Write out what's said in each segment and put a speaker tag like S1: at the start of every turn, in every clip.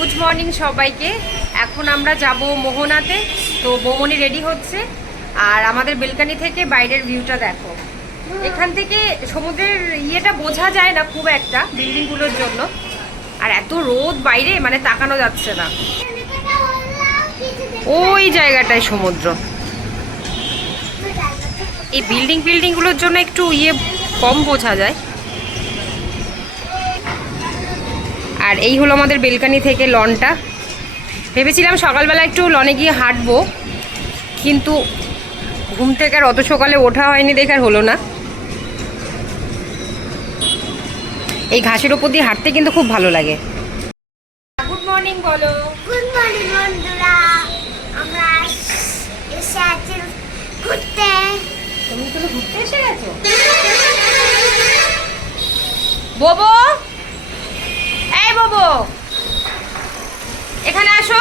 S1: Good morning সবাইকে। এখন আমরা যাব মোহনাতে। তো বৌমনি রেডি হচ্ছে। আর আমাদের বেলকানি থেকে বাইরের ভিউটা দেখো। এখান থেকে সমুদ্রের ইয়েটা বোঝা যায় না খুব একটা বিল্ডিংগুলোর জন্য। আর এত রোদ বাইরে মানে তাকানো যাচ্ছে না। ওই জায়গাটায় সমুদ্র। এই বিল্ডিং বিল্ডিংগুলোর জন্য একটু ইয়ে কম বোঝা যায়। আর এই হলো আমাদের বেলকানি থেকে লনটা। ভেবেছিলাম সকালবেলা একটু লনে গিয়ে হাঁটবো কিন্তু ঘুম থেকে আর অত সকালে ওঠা হয়নি দেখে আর হলো না। এই ঘাসের ওপর দিয়ে হাঁটতে কিন্তু খুব ভালো লাগে। গুড মর্নিং বলো।
S2: গুড মর্নিং বন্ধুরা আমরা এসে আছি ঘুরতে।
S1: তুমি তুমি ঘুরতে এসে গেছো? বোবো! বোবো। এখানে আসো।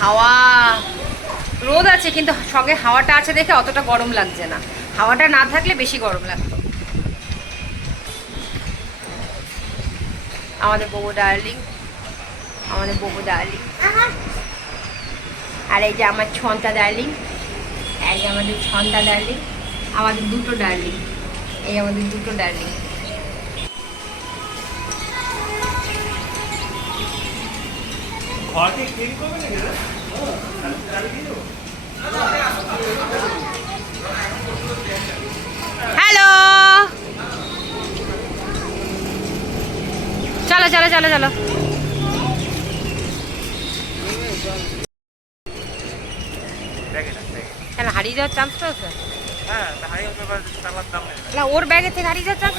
S1: হাওয়া। রোদ আছে, কিন্তু সঙ্গে হাওয়াটা আছে দেখে অতটা গরম লাগছে না। হাওয়াটা না থাকলে বেশি গরম লাগতো। আমাদের বউ ডার্লিং। আমাদের বউ ডার্লিং। আর এই যে আমার ছন্তা ডার্লিং। এই যে আমাদের ছন্তা ডার্লিং। আমাদের দুটো ডার্লিং। এই আমাদের দুটো ডার্লিং।
S3: ঘরকে ক্লিন করবে নাকি
S1: হ্যালো চলো চলো চলো চলো। কেন হারিয়ে যাওয়ার চান্স আছে
S3: হ্যাঁ।
S1: না ওর ব্যাগে থেকে হারিয়ে যাওয়ার চান্স।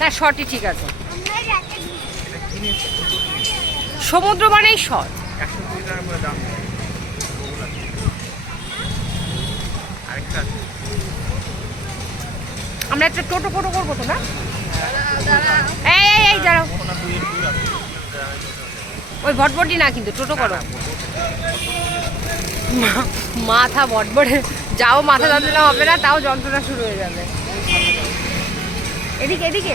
S1: না শর্টই ঠিক আছে সমুদ্র মানেই
S3: আছে।
S1: আমরা একটা টোটো ফটো করব তো না? এই এই। ওই ভটভটি না কিন্তু, টোটো করো। মাথা ভটভটে যাও, মাথা যন্ত্রণা হবে না, তাও যন্ত্রণা শুরু হয়ে যাবে। এদিকে এদিকে।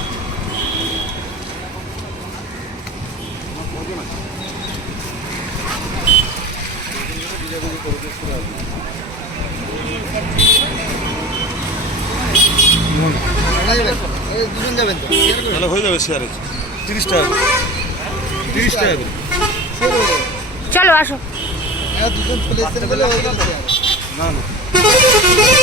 S4: তাহলে হয়ে যাবে শেয়ারে তিরিশ টাকা তিরিশ টাকা করে।
S1: চলো আসো।
S4: না না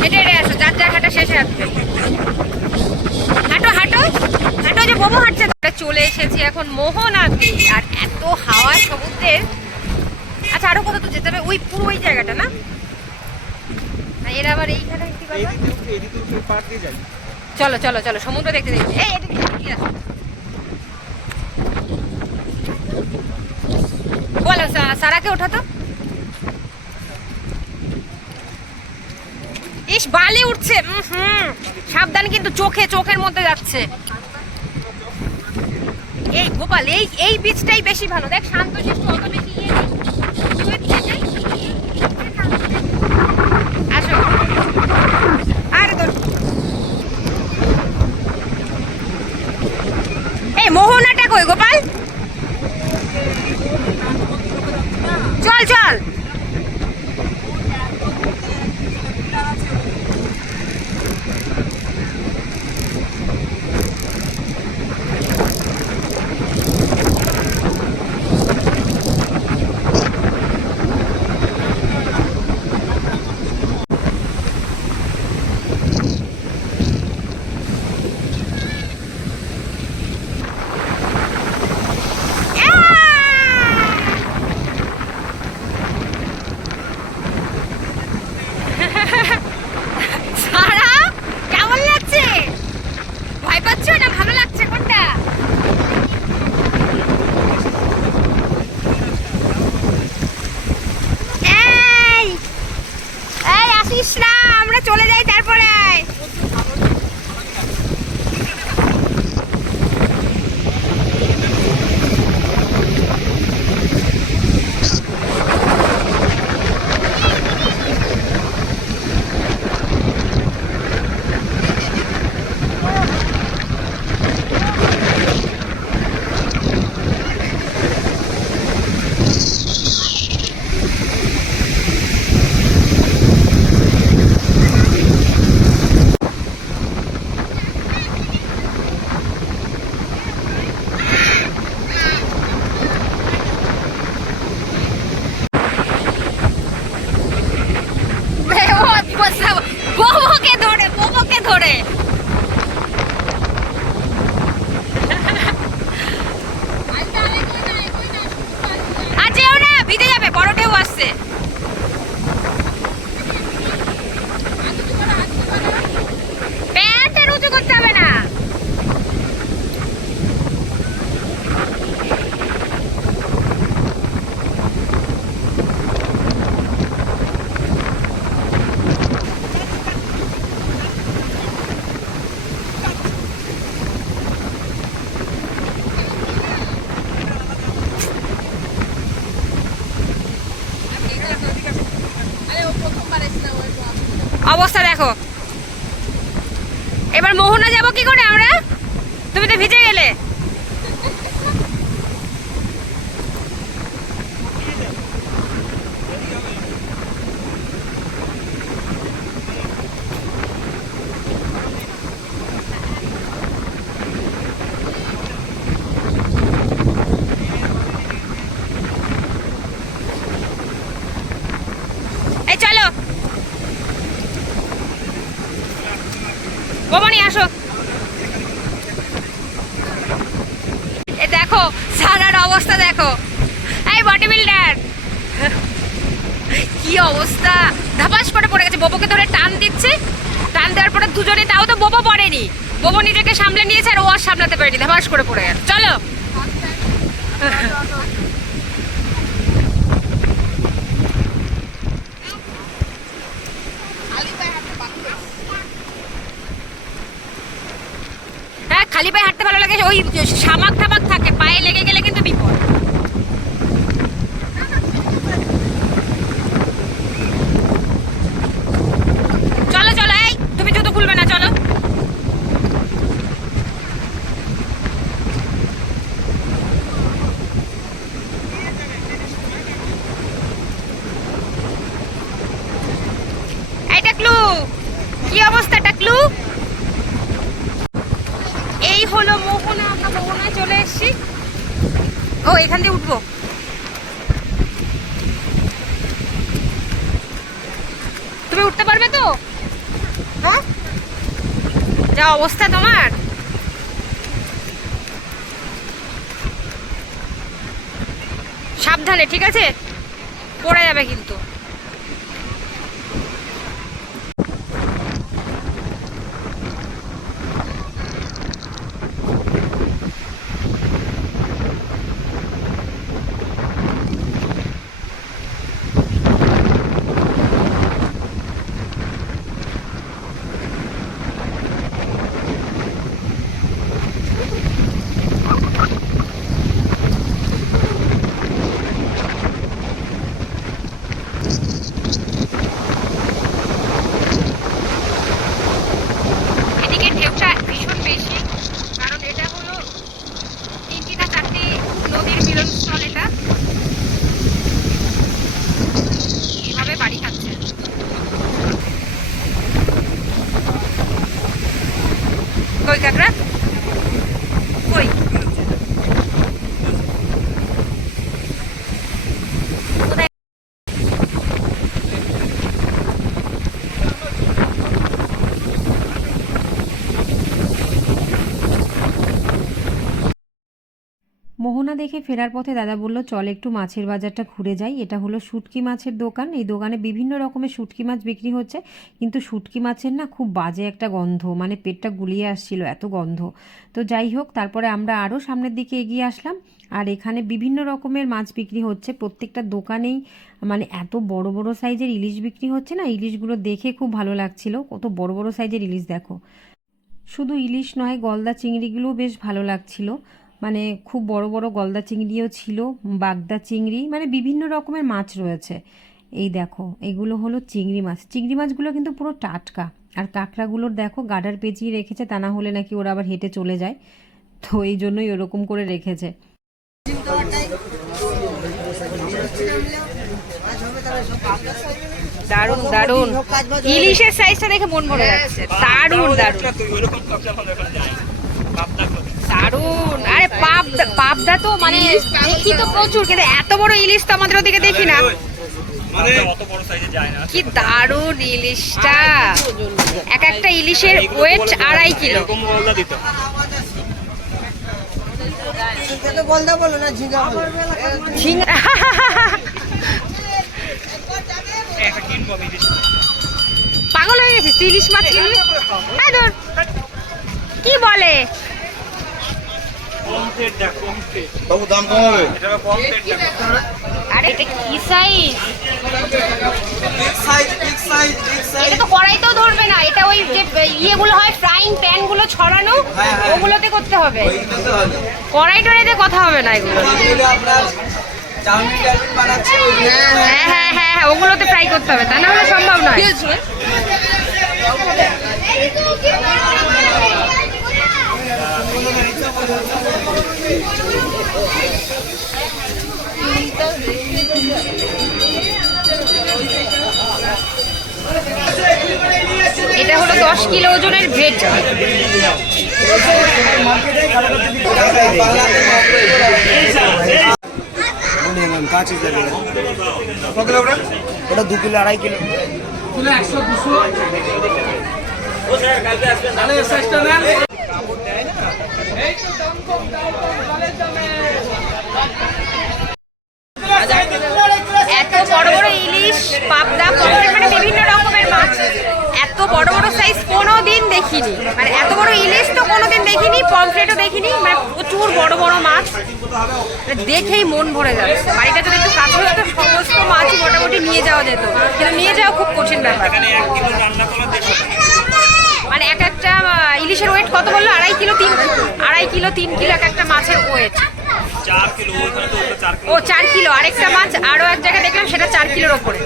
S1: হেঁটে হেঁটে আসো যার যার হাঁটা শেষে আসবে হাঁটো হাঁটো হাঁটো যে বোবো হাঁটছে আমরা চলে এসেছি এখন মোহনাতে আর এত হাওয়া সমুদ্রের। আচ্ছা আরও কোথাও তো যেতে হবে। ওই পুরো ওই জায়গাটা না? এরা আবার এইখানে কি। চলো চলো চলো সমুদ্র দেখতে দেখতে। এই এদিকে বলো সারাকে ওঠা তো। ইস বালি উঠছে। হুম। সাবধান কিন্তু চোখে চোখের মধ্যে যাচ্ছে। এই গোপাল এই এই বীজটাই বেশি ভালো। দেখ শান্ত শিষ্ট অত বেশি ইয়ে নেই। অবস্থা দেখো। এবার মোহনা যাব কি করে আমরা? তুমি তো ভিজে গেলে এই চলো বোমনি আসো। এ দেখো, সারার অবস্থা দেখো। এই, বডি বিল্ডার। কি অবস্থা? ধাপাস করে পড়ে গেছে। বোবোকে ধরে টান দিচ্ছে। টান দেওয়ার পরে দুজনে, তাও তো বোবো পড়েনি। বোবো নিজেকে সামলে নিয়েছে আর ও আর সামলাতে পারেনি। ধাপাস করে পড়ে গেছে। চলো হ্যাঁ খালি পায়ে হাঁটতে ভালো লাগে টামাক থাকে পায়ে লেগে গেলে কিন্তু বিপদ চলো চলো এই তুমি জুতো খুলবে না চলো এই টাকলু কি অবস্থা টাকলু এই হলো মোহনা আমরা মোহনায় চলে এসেছি ও এখান দিয়ে উঠবো তুমি উঠতে পারবে তো হ্যাঁ যা অবস্থা তোমার সাবধানে ঠিক আছে? পড়ে যাবে কিন্তু এদিকে ঢেউটা ভীষণ বেশি কারণ এটা হলো তিনটি না চারটি নদীর মিলনস্থল এটা এভাবে বাড়ি খাচ্ছে কই কাকড়া কই কোথায়
S5: মোহনা দেখে ফেরার পথে দাদা বলল, চল একটু মাছের বাজারটা ঘুরে যাই। এটা হলো শুটকি মাছের দোকান। এই দোকানে বিভিন্ন রকমের শুটকি মাছ বিক্রি হচ্ছে। কিন্তু শুটকি মাছের না খুব বাজে একটা গন্ধ। মানে পেটটা গুলিয়ে আসছিল, এত গন্ধ। তো যাই হোক, তারপরে আমরা আরও সামনের দিকে এগিয়ে আসলাম। আর এখানে বিভিন্ন রকমের মাছ বিক্রি হচ্ছে। প্রত্যেকটা দোকানেই মানে এত বড় বড় সাইজের ইলিশ বিক্রি হচ্ছে না? ইলিশগুলো দেখে খুব ভালো লাগছিল। কত বড় বড় সাইজের ইলিশ, দেখো। শুধু ইলিশ নয়, গলদা চিংড়িগুলোও বেশ ভালো লাগছিল। মানে খুব বড় বড় গলদা চিংড়িও ছিল, বাগদা চিংড়ি মানে বিভিন্ন রকমের মাছ রয়েছে। এই দেখো, এগুলো হলো চিংড়ি মাছ। চিংড়ি মাছগুলো কিন্তু পুরো টাটকা। আর কাঁকড়াগুলোর দেখো, গাডার পেঁচিয়ে রেখেছে, তা না হলে নাকি ওরা আবার হেঁটে চলে যায়। তো এই জন্যই ওরকম করে রেখেছে।
S1: দারুণ দারুণ ইলিশের সাইজটা দেখে মন ভরে যাচ্ছে। দারুণ দারুণ পাবদা পাবদা তো মানে দেখি তো প্রচুর কিন্তু এত বড় ইলিশ তো আমাদের ওদিকে দেখি না।
S4: মানে অত বড় সাইজে যায় না।
S1: কি দারুণ ইলিশটা। এক একটা ইলিশের ওয়েট আড়াই কিলো। পাগল হয়ে গেছিস ইলিশ মাছ কিনবি? কি বলে
S4: কম প্লেট দেখ কম প্লেট
S3: বাবু দাম কমাবে
S1: আরে এটা কি সাইজ এটা তো কড়াইতেও ধরবে না এটা ওই যে ইয়েগুলো হয় ফ্রাইং প্যানগুলো ছড়ানো ওগুলোতে করতে হবে কড়াই টড়াইতে কথা হবে না এগুলো হ্যাঁ হ্যাঁ হ্যাঁ হ্যাঁ ওগুলোতে ফ্রাই করতে হবে তা না হলে সম্ভব নয় এটা হলো দশ কিলো ওজনের ব্রেড
S4: কাঁচি ওটা দু কিলো আড়াই কিলো।
S1: এত বড় বড় ইলিশ, পাবদা পমফ্রেট মানে বিভিন্ন রকমের মাছ। এত বড় বড় সাইজ কোনো দিন দেখিনি। মানে এত বড় ইলিশ তো কোনো দিন দেখিনি, পমফ্রেটও দেখিনি মানে প্রচুর বড় বড় মাছ। মানে দেখেই মন ভরে যাচ্ছে। বাড়িটা যদি একটু কাছে হতো, সমস্ত মাছই মোটামুটি নিয়ে যাওয়া যেত। কিন্তু নিয়ে যাওয়া খুব কঠিন ব্যাপার। একটা ইলিশের ওয়েট কত বলল? আড়াই কিলো তিন আড়াই কিলো তিন কিলো এক একটা মাছের ওয়েট ও চার কিলো। আরেকটা মাছ আরও এক জায়গায় দেখলাম সেটা চার কিলোর ওপরে।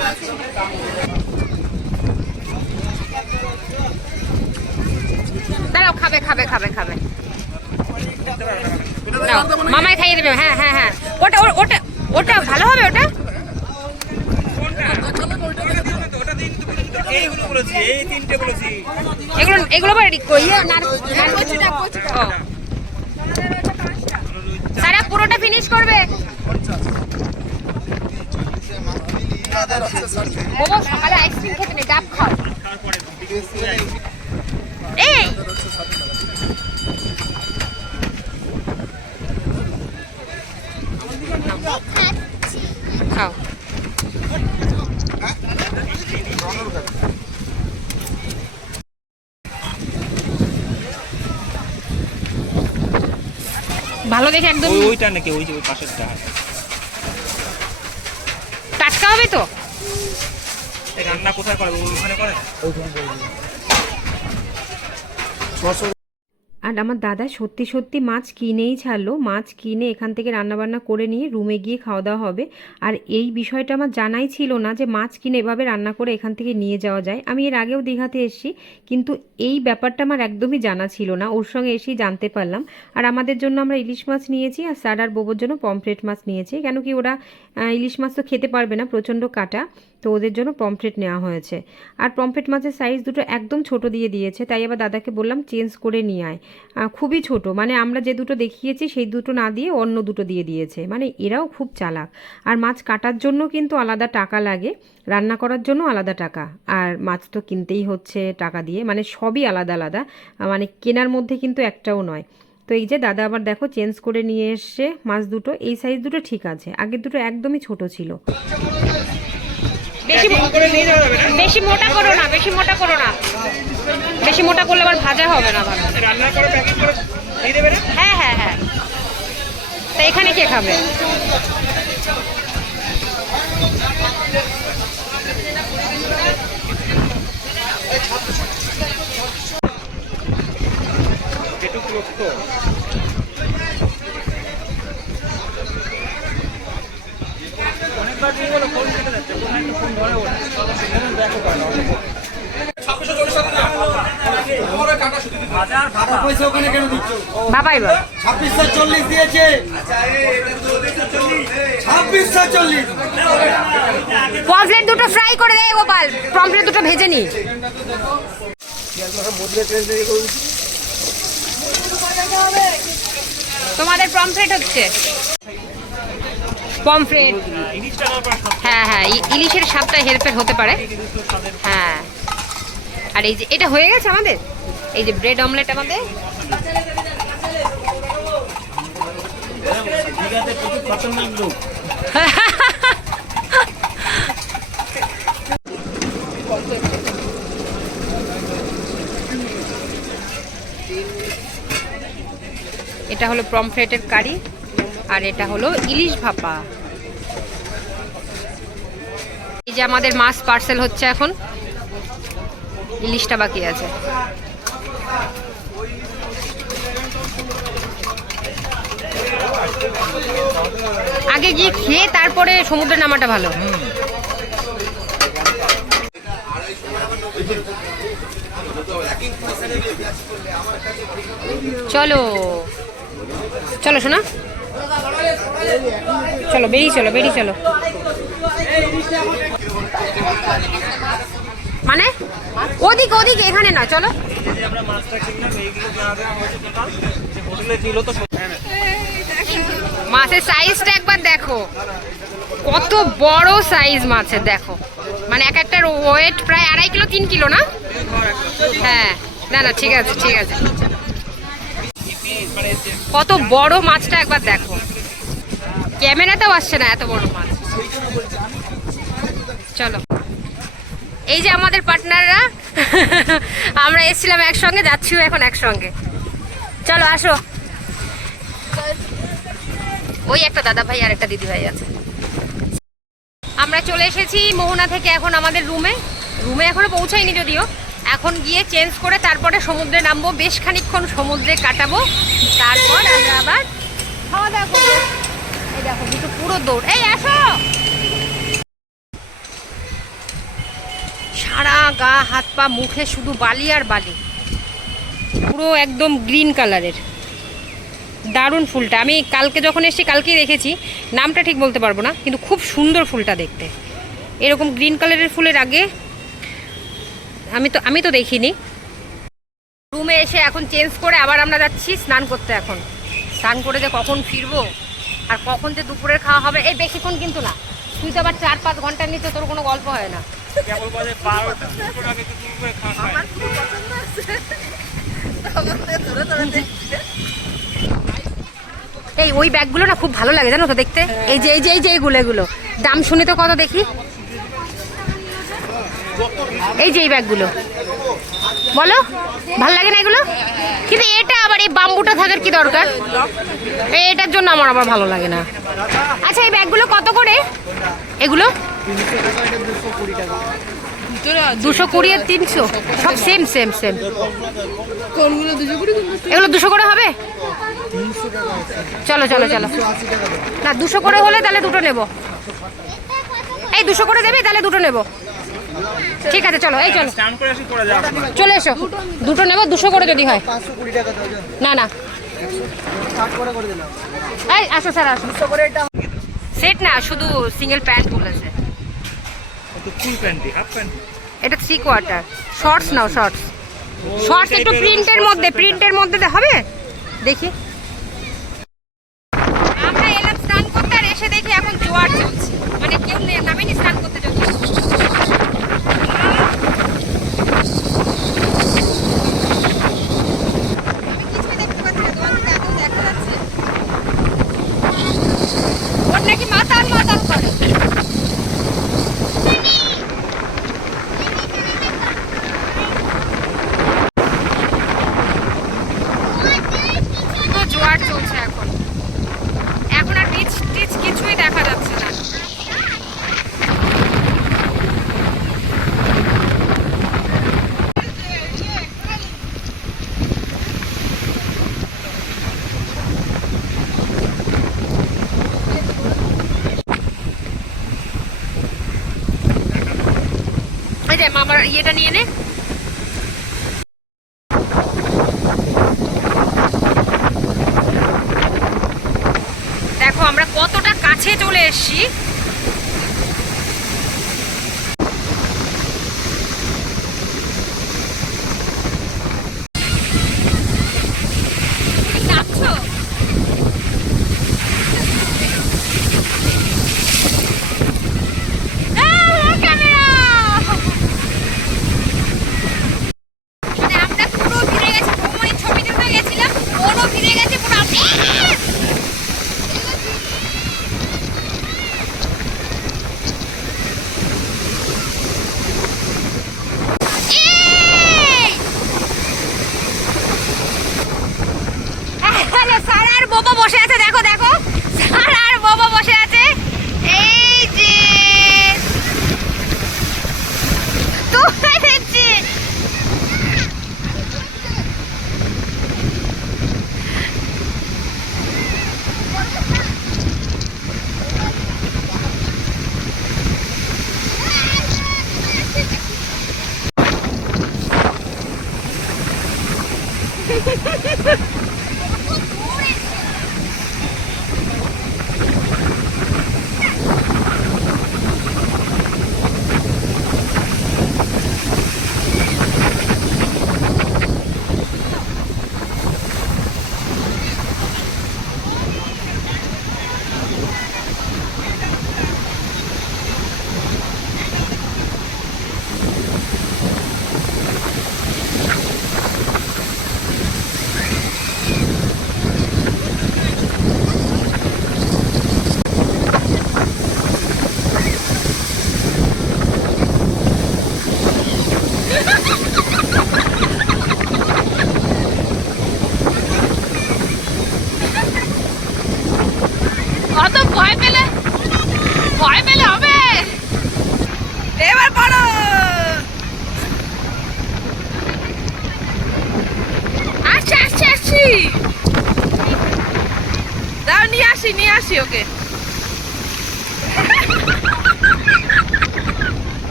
S1: দাঁড়াও খাবে খাবে খাবে খাবে। মামাই খাইয়ে দেবে। হ্যাঁ হ্যাঁ হ্যাঁ। ওটা ওটা ওটা ভালো হবে ওটা?
S3: এইগুলো বলেছি এই তিনটে বলেছি।
S1: এগুলো এগুলো আবার ইয়ে না সারা পুরোটা ফিনিশ করবে? বাবা সকালে আইসক্রিম খেতে নেই ডাব খাও। এই! ভালো দেখে একদম
S3: ওইটা নাকি ওই যে ওই পাশের পাশেরটা।
S1: টাটকা হবে তো?
S3: এই রান্না কোথায় করে? ওখানে করে?
S5: আর আমার দাদা সত্যি সত্যি মাছ কিনেই ছাড়লো, মাছ কিনে এখান থেকে রান্নাবান্না করে নিয়ে রুমে গিয়ে খাওয়া দাওয়া হবে। আর এই বিষয়টা আমার জানাই ছিল না যে মাছ কিনে এভাবে রান্না করে এখান থেকে নিয়ে যাওয়া যায়। আমি এর আগেও দীঘাতে এসেছি, কিন্তু এই ব্যাপারটা আমার একদমই জানা ছিল না। ওর সঙ্গে এসেই জানতে পারলাম। আর আমাদের জন্য আমরা ইলিশ মাছ নিয়েছি আর স্যার আর বোবোর জন্য পমফ্রেট মাছ নিয়েছি। কেন কি ওরা ইলিশ মাছ তো খেতে পারবে না, প্রচণ্ড কাটা। তো ওদের জন্য পমফ্রেট নেওয়া হয়েছে। আর পমফ্রেট মাছের সাইজ দুটো একদম ছোট দিয়ে দিয়েছে, তাই আবার দাদাকে বললাম চেঞ্জ করে নিয়ে আয়। খুবই ছোট মানে আমরা যে দুটো দেখিয়েছি সেই দুটো না দিয়ে অন্য দুটো দিয়ে দিয়েছে মানে এরাও খুব চালাক। আর মাছ কাটার জন্য কিন্তু আলাদা টাকা লাগে, রান্না করার জন্য আলাদা টাকা। আর মাছ তো কিনতেই হচ্ছে টাকা দিয়ে মানে সবই আলাদা আলাদা মানে কেনার মধ্যে কিন্তু একটাও নয়। তো এই যে দাদা আবার দেখো চেঞ্জ করে নিয়ে এসছে মাছ দুটো, এই সাইজ দুটো ঠিক আছে, আগের দুটো একদমই ছোট ছিল।
S1: বেশি বেশি মোটা করো না বেশি মোটা করো না। বেশি মোটা করলে আবার ভাজা হবে না? হ্যাঁ হ্যাঁ হ্যাঁ। তা এখানে কে খাবে
S3: যেটুকু রক্ত অনেকবার দিয়ে গেলো ফোন কেটে যাচ্ছে ফোন একটা ফোন ধরে ওঠে দেখো হাজার ভাবা
S4: পয়সা ওখানে কেন দিচ্ছ?
S1: বাবাই বা
S4: ছাব্বিশশো চল্লিশ দিয়েছে। ছাব্বিশশো চল্লিশ।
S1: দুটো ফ্রাই করে দে গোপাল। পমফ্লেট দুটো ভেজে নি। তোমাদের পমফ্লেট হচ্ছে।
S3: সব
S1: হ্যাঁ হ্যাঁ ইলিশের স্বাদটা হেল্পের হতে পারে। হ্যাঁ। আর এই যে এটা হয়ে গেছে আমাদের? এই যে ব্রেড অমলেট আমাদের। এটা হলো পমফ্রেটের কারি আর এটা হলো ইলিশ ভাপা। এই যে আমাদের মাছ পার্সেল হচ্ছে এখন। ইলিশটা বাকি আছে। আগে গিয়ে খেয়ে তারপরে সমুদ্রে নামাটা ভালো। চলো। চলো শোনা চলো, বেরিয়ে চলো বেরিয়ে চলো। মানে? ওদিক ওদিক, এখানে না, চলো।
S4: আমরা মাছটা কিনলাম, এইগুলো যা টোটাল। যে হোটেলে ছিল তো
S1: মাছের সাইজটা একবার দেখো। কত বড় সাইজ মাছের, দেখো। মানে এক একটার ওয়েট প্রায় আড়াই কিলো, তিন কিলো না? হ্যাঁ না না, ঠিক আছে ঠিক আছে। কত বড় মাছটা একবার দেখো। ক্যামেরাতেও আসছে না এত বড় মাছ। চলো। এই যে আমাদের পার্টনাররা আমরা এসেছিলাম একসঙ্গে, যাচ্ছিও এখন একসঙ্গে। চলো, আসো। ওই একটা দাদা ভাই আর একটা দিদি ভাই আছে। আমরা চলে এসেছি মোহনা থেকে এখন আমাদের রুমে রুমে এখনও পৌঁছাইনি যদিও। এখন গিয়ে চেঞ্জ করে তারপরে সমুদ্রে নামবো, বেশ খানিকক্ষণ সমুদ্রে কাটাবো। তারপর আমরা আবার খাওয়া দাওয়া করব। এই দেখো, দুটো পুরো দৌড়। এই, আসো! সারা গা, হাত পা, মুখে শুধু বালি আর বালি। পুরো একদম গ্রিন কালারের দারুণ ফুলটা। আমি কালকে যখন এসেছি কালকেই দেখেছি। নামটা ঠিক বলতে পারব না কিন্তু খুব সুন্দর ফুলটা দেখতে। এরকম গ্রিন কালারের ফুলের আগে আমি তো আমি তো দেখিনি। রুমে এসে এখন চেঞ্জ করে আবার আমরা যাচ্ছি স্নান করতে এখন। স্নান করে যে কখন ফিরবো আর কখন যে দুপুরের খাওয়া হবে এই বেশিক্ষণ কিন্তু না। তুই তো আবার চার পাঁচ ঘণ্টার নিচে তোর কোনো গল্প হয় না।
S4: খাওয়া
S1: এই ওই ব্যাগগুলো না খুব ভালো লাগে জানো তো দেখতে? এই যে এই যে এই যে এইগুলো এগুলো। দাম শুনি তো কত দেখি? এই যে এই ব্যাগগুলো। বলো ভালো লাগে না এগুলো? কিন্তু এটা আবার এই বাম্বুটা থাকার কি দরকার? এই এটার জন্য আমার আবার ভালো লাগে না। আচ্ছা এই ব্যাগগুলো কত করে? এগুলো? দুশো কুড়ি আর তিনশো। সব সেম সেম সেম এগুলো দুশো করে হবে? চলো চলো চলো। না দুশো করে হলে তাহলে দুটো নেব। এই দুশো করে দেবে তাহলে দুটো নেব। ঠিক আছে চলো এই চলো। চলে এসো। দুটো নেব দুশো করে যদি হয়। না না। এই আসো স্যার আসো। সেট না শুধু সিঙ্গেল প্যান্ট বলেছে এটা three quarter shorts now shorts shorts একটু প্রিন্টের মধ্যে প্রিন্টের মধ্যে হবে? দেখি আমরা এলাম স্নান করতে আর এসে দেখি এখন জোয়ার চলছে মানে কেউ নে- নামেনি স্নান করতে যদি ওর নাকি মাতাল মাতাল করে পুরো জোয়ার চলছে এখন এখন আর বিচ টিচ কিছুই দেখা যাচ্ছে না এই যে মামার ইয়েটা নিয়ে নে।